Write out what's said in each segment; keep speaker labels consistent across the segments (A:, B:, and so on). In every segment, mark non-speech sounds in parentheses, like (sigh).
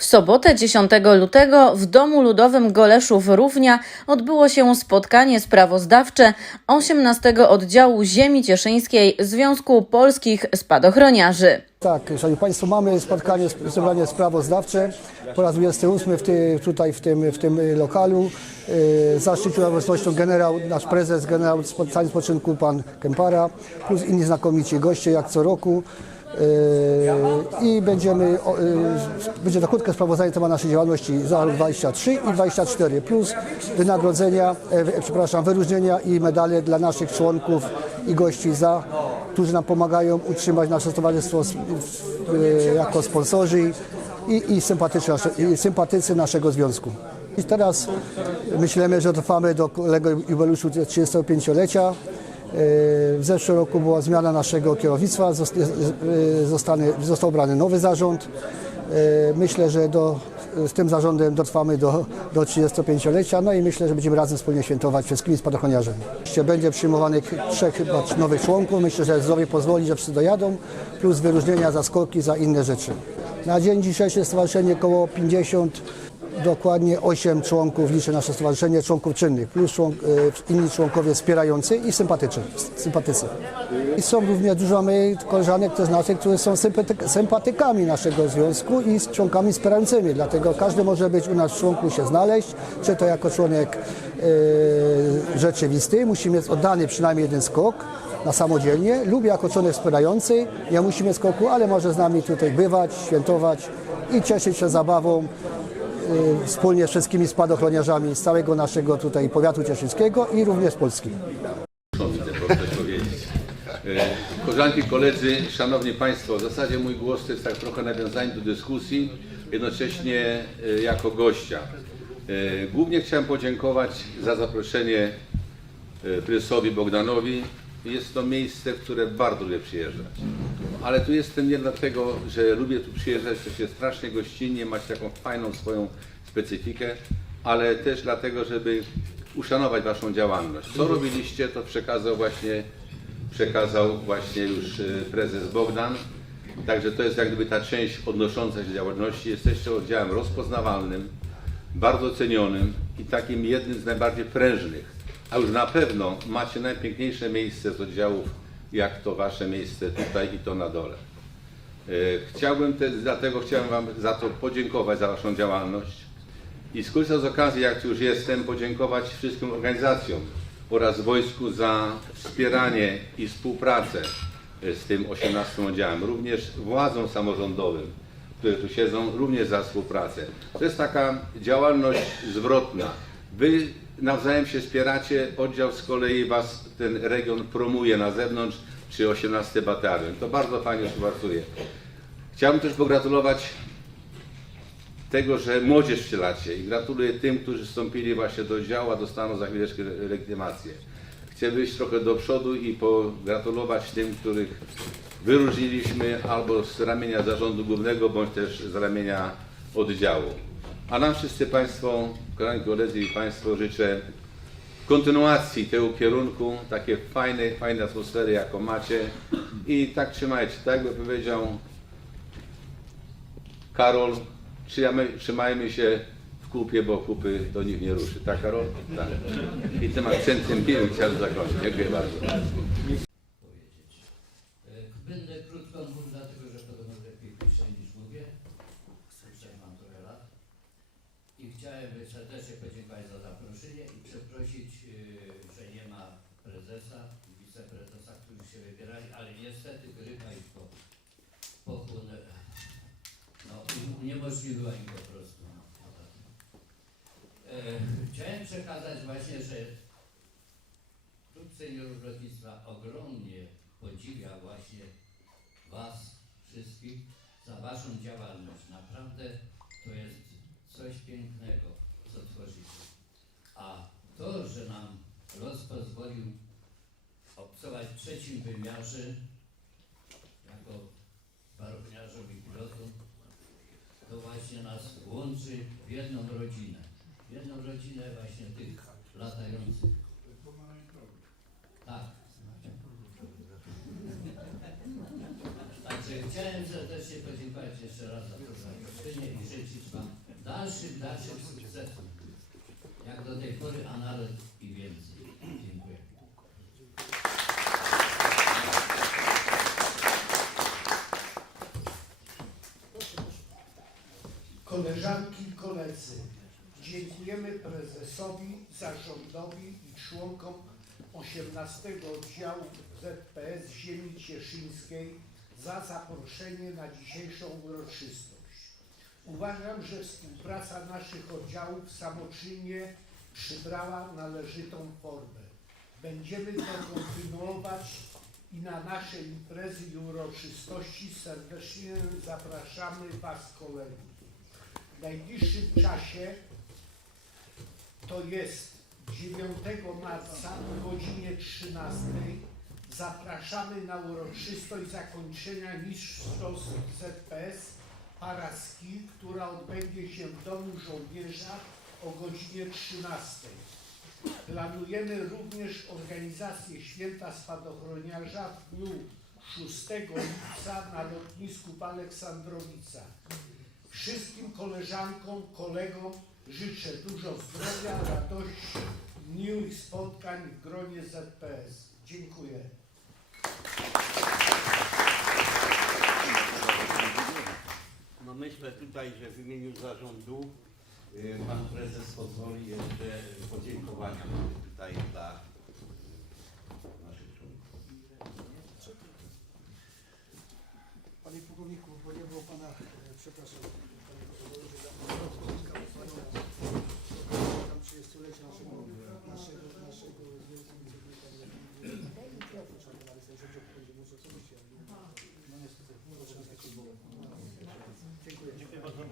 A: W sobotę 10 lutego w Domu Ludowym Goleszów Równia odbyło się spotkanie sprawozdawcze 18 oddziału Ziemi Cieszyńskiej Związku Polskich Spadochroniarzy.
B: Tak, Szanowni Państwo, mamy spotkanie, sprawozdawcze po raz 28 w ty, tutaj w tym, w tym lokalu. Yy, Zaszczycił obecnością generał, nasz prezes, generał stanu spoczynku, pan Kempara, plus inni znakomici goście, jak co roku. Yy, I będziemy, yy, będzie krótkie sprawozdanie temat naszej działalności za rok 23 i 24, plus wynagrodzenia, e, przepraszam, wyróżnienia i medale dla naszych członków i gości za, którzy nam pomagają utrzymać nasze towarzystwo e, jako sponsorzy i, i, sympatycy, i sympatycy naszego związku. I teraz myślimy, że trwamy do kolejnego jubileuszu 35-lecia. W zeszłym roku była zmiana naszego kierownictwa, zost- e, zostanie, został obrany nowy zarząd. E, Myślę, że do, z tym zarządem dotrwamy do, do 35-lecia, no i myślę, że będziemy razem wspólnie świętować wszystkimi spadochroniarzami. Będzie przyjmowanych trzech nowych członków, myślę, że zdrowie pozwoli, że wszyscy dojadą, plus wyróżnienia za skoki, za inne rzeczy. Na dzień dzisiejszy stowarzyszenie około 50 Dokładnie 8 członków liczy nasze stowarzyszenie, członków czynnych, plus członk, e, inni członkowie wspierający i sympatycy. sympatycy. I są również dużo mamy koleżanek też naszych, które są sympatyk, sympatykami naszego związku i z członkami wspierającymi. Dlatego każdy może być u nas w członku się znaleźć, czy to jako członek e, rzeczywisty, musi mieć oddany przynajmniej jeden skok na samodzielnie lub jako członek wspierający, nie musi mieć skoku, ale może z nami tutaj bywać, świętować i cieszyć się zabawą wspólnie z wszystkimi spadochroniarzami z całego naszego tutaj powiatu cieszyńskiego i również Polski.
C: Proszę powiedzieć. E, Koleżanki, koledzy, szanowni państwo, w zasadzie mój głos to jest tak trochę nawiązanie do dyskusji, jednocześnie e, jako gościa. Głównie chciałem podziękować za zaproszenie prezesowi Bogdanowi. Jest to miejsce, w które bardzo lubię przyjeżdżać. Ale tu jestem nie dlatego, że lubię tu przyjeżdżać, to się strasznie gościnnie, macie taką fajną swoją specyfikę, ale też dlatego, żeby uszanować Waszą działalność. Co robiliście, to przekazał właśnie, przekazał właśnie już e, prezes Bogdan. Także to jest jak gdyby ta część odnosząca się do działalności. Jesteście oddziałem rozpoznawalnym, bardzo cenionym i takim jednym z najbardziej prężnych. A już na pewno macie najpiękniejsze miejsce z oddziałów, jak to wasze miejsce tutaj i to na dole. E, Chciałbym też, dlatego chciałem Wam za to podziękować, za Waszą działalność i skorzystać z okazji, jak już jestem, podziękować wszystkim organizacjom oraz wojsku za wspieranie i współpracę e, z tym 18 oddziałem, również władzom samorządowym, które tu siedzą, również za współpracę. To jest taka działalność zwrotna. Wy nawzajem się wspieracie, oddział z kolei Was, ten region promuje na zewnątrz, czy 18 batalion. To bardzo fajnie współpracuje. Chciałbym też pogratulować tego, że młodzież wcielacie i gratuluję tym, którzy wstąpili właśnie do działu, a dostaną za chwileczkę legitymację. Chcę wyjść trochę do przodu i pogratulować tym, których wyróżniliśmy albo z ramienia zarządu głównego, bądź też z ramienia oddziału. A nam wszyscy Państwo, kochani koledzy i Państwo życzę kontynuacji tego kierunku, takie fajne, fajne atmosfery, jaką macie i tak trzymajcie, tak jakby powiedział Karol, trzymajmy, trzymajmy się w kupie, bo kupy do nich nie ruszy. Tak, Karol? Tak. I tym akcentem miłym chciałem zakończyć. Dziękuję bardzo.
D: powiedzieć. E, Będę krótko mówił, dlatego że podobno lepiej piszę niż mówię. Słyszałem mam trochę lat. I chciałem serdecznie podziękować za zaproszenie i przeprosić, e, że nie ma prezesa i wiceprezesa, którzy się wybierali, ale niestety grypa ich po, pochłon, no, im po prostu. No. E, Chciałem przekazać właśnie, że Klub Seniorów Lotnictwa ogromnie podziwia właśnie Was wszystkich za Waszą działalność. Naprawdę to jest coś pięknego, co tworzycie. A to, że nam los pozwolił obcować w trzecim wymiarze jako barowniarzom i pilotom, to właśnie nas łączy w jedną rodzinę. W jedną rodzinę właśnie tych latających. Tak. Także chciałem serdecznie podziękować jeszcze raz za to zaproszenie i życzyć Wam dalszym, dalszym sukcesów. Jak do tej pory, a nawet i więcej. Dziękuję.
E: Koleżanki i koledzy, dziękujemy prezesowi, zarządowi i członkom 18 oddziału ZPS Ziemi Cieszyńskiej za zaproszenie na dzisiejszą uroczystość. Uważam, że współpraca naszych oddziałów samoczynnie przybrała należytą formę. Będziemy to kontynuować i na nasze imprezy i uroczystości serdecznie zapraszamy Was kolegów. W najbliższym czasie, to jest 9 marca o godzinie 13, zapraszamy na uroczystość zakończenia mistrzostw ZPS Paraski, która odbędzie się w Domu Żołnierza o godzinie 13. Planujemy również organizację Święta Spadochroniarza w dniu 6 lipca na lotnisku w Aleksandrowicach. Wszystkim koleżankom, kolegom życzę dużo zdrowia, radości, miłych spotkań w gronie ZPS. Dziękuję.
F: No myślę tutaj, że w imieniu zarządu y, pan prezes pozwoli jeszcze podziękowania tutaj dla naszych członków.
B: Panie pułkowniku, bo nie było pana, e, przepraszam, panie pułkowniku, że tam 30-lecie naszego, naszego, naszego no niestety, proszę tak było. Dziękuję. Dziękuję bardzo.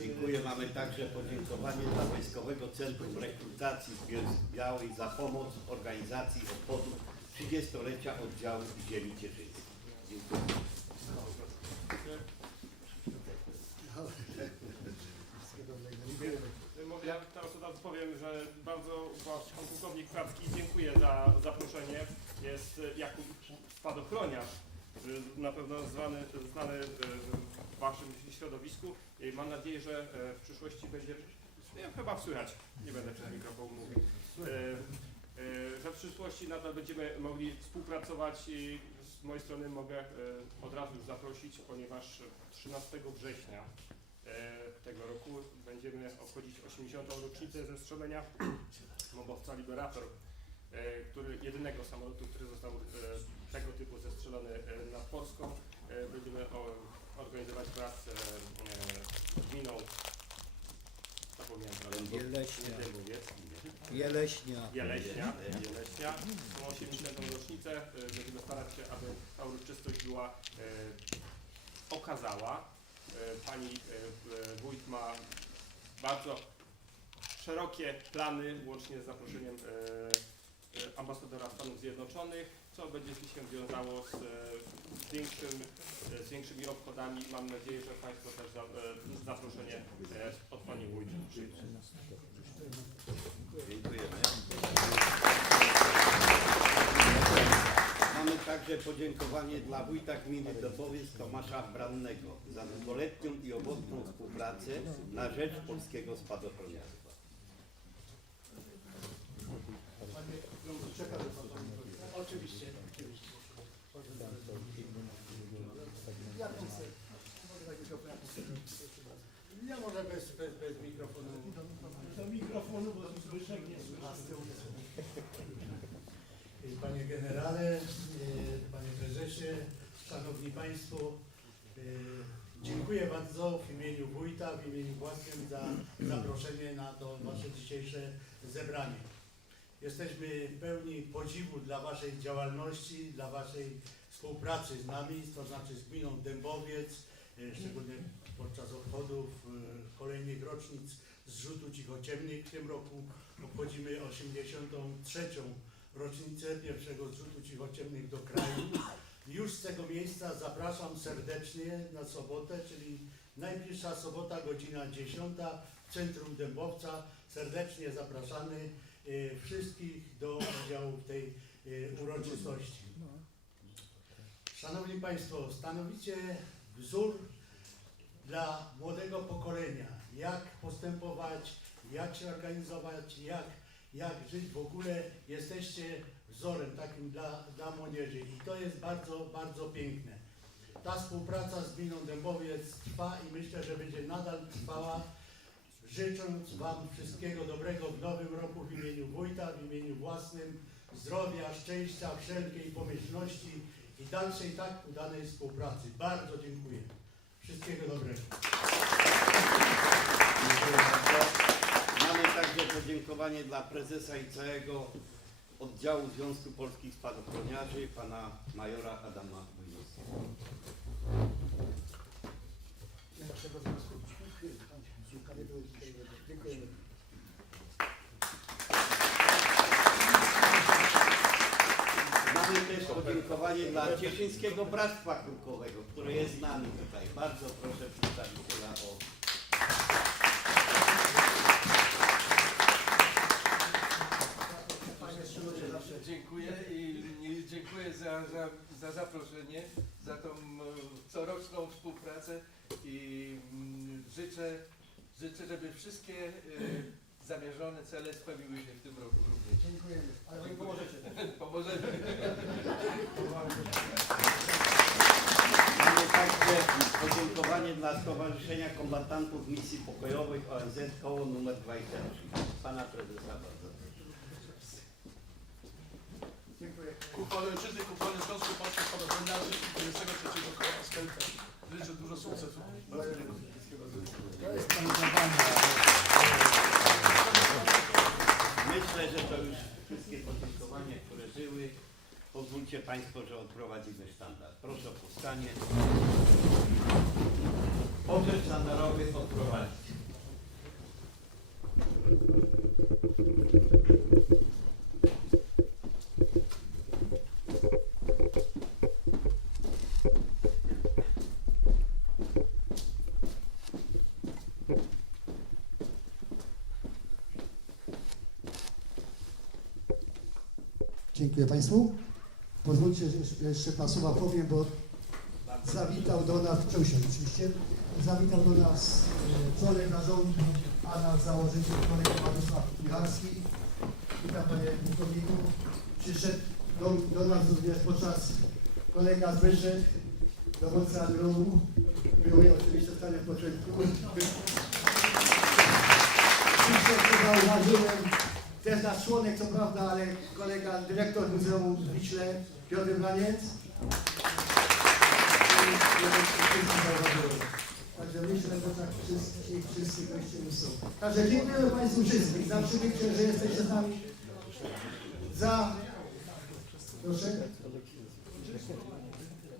F: Dziękuję. Mamy także podziękowanie dla Wojskowego Centrum Rekrutacji w Biel- Białej za pomoc w organizacji obchodów 30-lecia oddziału Ziemi Cieszyńskiej. Dziękuję.
G: Mo- Ja teraz od razu powiem, że bardzo pan pułkownik Kracki dziękuję za zaproszenie. Jest e, jako spadochroniarz, e, na pewno zwany, znany e, w waszym środowisku. Mam nadzieję, że w przyszłości będzie, wiem, chyba słychać, nie będę przez mikrofon mówił, że w przyszłości nadal będziemy mogli współpracować i z mojej strony mogę od razu już zaprosić, ponieważ 13 września będziemy obchodzić 80. rocznicę zestrzelenia mobowca Liberator, e, który, jedynego samolotu, który został e, tego typu zestrzelony e, nad Polską. Będziemy organizować z gminą zapomniałem
F: Jeleśnia. Jeleśnia.
G: Jeleśnia, Jeleśnia. Tą 80. rocznicę będziemy starać się, aby ta uroczystość była okazała. Pani wójt ma bardzo szerokie plany, łącznie z zaproszeniem e, e, ambasadora Stanów Zjednoczonych, co będzie się wiązało z, e, z, większym, z większymi obchodami. Mam nadzieję, że Państwo też za, zaproszenie od Pani wójt przyjmą.
F: Dziękujemy. Także podziękowanie dla wójta gminy Dobowiec Tomasza Brannego za długoletnią i owocną współpracę na rzecz polskiego spadochroniarstwa.
E: Oczywiście.
H: Ja może bez, bez, bez mikrofonu. Do mikrofonu, bo Zbyszek nie słyszy. Panie generale, panie prezesie, szanowni państwo, e, dziękuję bardzo w imieniu wójta, w imieniu własnym za zaproszenie na to wasze dzisiejsze zebranie. Jesteśmy pełni podziwu dla waszej działalności, dla waszej współpracy z nami, to znaczy z gminą Dębowiec, e, szczególnie podczas obchodów e, kolejnych rocznic zrzutu cichociemnych. W tym roku obchodzimy 83. rocznicę pierwszego zrzutu cichociemnych do kraju. Już z tego miejsca zapraszam serdecznie na sobotę, czyli najbliższa sobota, godzina 10 w centrum Dębowca. Serdecznie zapraszamy e, wszystkich do udziału w tej e, uroczystości. Szanowni Państwo, stanowicie wzór dla młodego pokolenia, jak postępować, jak się organizować, jak, jak żyć w ogóle. Jesteście wzorem takim dla, dla młodzieży i to jest bardzo, bardzo piękne. Ta współpraca z gminą Dębowiec trwa i myślę, że będzie nadal trwała. Życząc Wam wszystkiego dobrego w nowym roku w imieniu wójta, w imieniu własnym, zdrowia, szczęścia, wszelkiej pomyślności i dalszej tak udanej współpracy. Bardzo dziękuję. Wszystkiego dobrego.
F: Mamy także podziękowanie dla prezesa i całego oddziału Związku Polskich Spadochroniarzy, pana majora Adama Wójcowskiego.
I: Dziękujemy.
F: Mamy też podziękowanie dla Cieszyńskiego Bractwa Krukowego, które jest z nami tutaj. Bardzo proszę przedstawiciela o
J: Dziękuję i i dziękuję za, za, za zaproszenie, za tą e, coroczną współpracę i mm, życzę, życzę, żeby wszystkie e, zamierzone cele spełniły się w tym roku również.
I: Dziękujemy. Ale Wy pomożecie. (laughs)
J: Pomożemy.
F: Podziękowanie dla Stowarzyszenia Kombatantów Misji Pokojowych ONZ koło numer 23. Pana prezesa bardzo proszę.
I: Dziękuję.
K: Ku chwale Ojczyzny, ku chwale Związku Polskich Spadochroniarzy i 23 koła Skelta. Życzę dużo sukcesów. Bardzo dziękuję.
I: To jest pamiętanie.
F: Myślę, że to już wszystkie podziękowania, które były. Pozwólcie Państwo, że odprowadzimy sztandar. Proszę o powstanie. Pogrzeb sztandarowy odprowadzić.
I: Dziękuję Państwu. Pozwólcie, że jeszcze- dwa słowa powiem, bo zawitał do nas, usiąść oczywiście, zawitał do nas e, członek zarządu, a nas założyciel kolega Władysław Michalski. Witam Panie Pułkowniku. Przyszedł do, do nas również podczas kolega Zbyszek, dowódca Adromu. Były oczywiście w stanie początku. Przyszedł, zauważyłem, też nasz członek, co prawda, ale kolega dyrektor Muzeum w Wiśle, Piotr Braniec. Także myślę, że tak wszyscy, wszyscy goście są. Także dziękujemy Państwu wszystkim za przybycie, że jesteście z nami. Za... Proszę.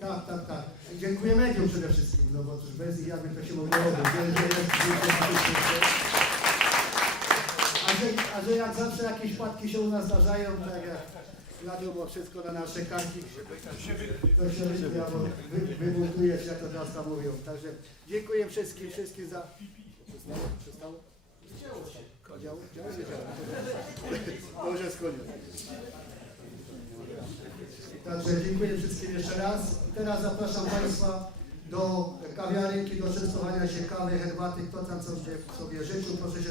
I: Tak, tak, tak. Dziękuję mediom przede wszystkim, no bo cóż bez nich jakby to się mogło odbyć. Że, a że jak zawsze jakieś wpadki się u nas zdarzają, tak jak wiadomo, wszystko na nasze karki, to się wybija, bo wy, wybuntuje się, to teraz mówią. Także dziękuję wszystkim, wszystkim za... Przestało? Przestało? Działo? Działo się działo. Jest koniec. Także dziękuję wszystkim jeszcze raz. Teraz zapraszam Państwa do kawiarenki, do częstowania się kawy, herbaty, kto tam sobie, sobie życzył, proszę się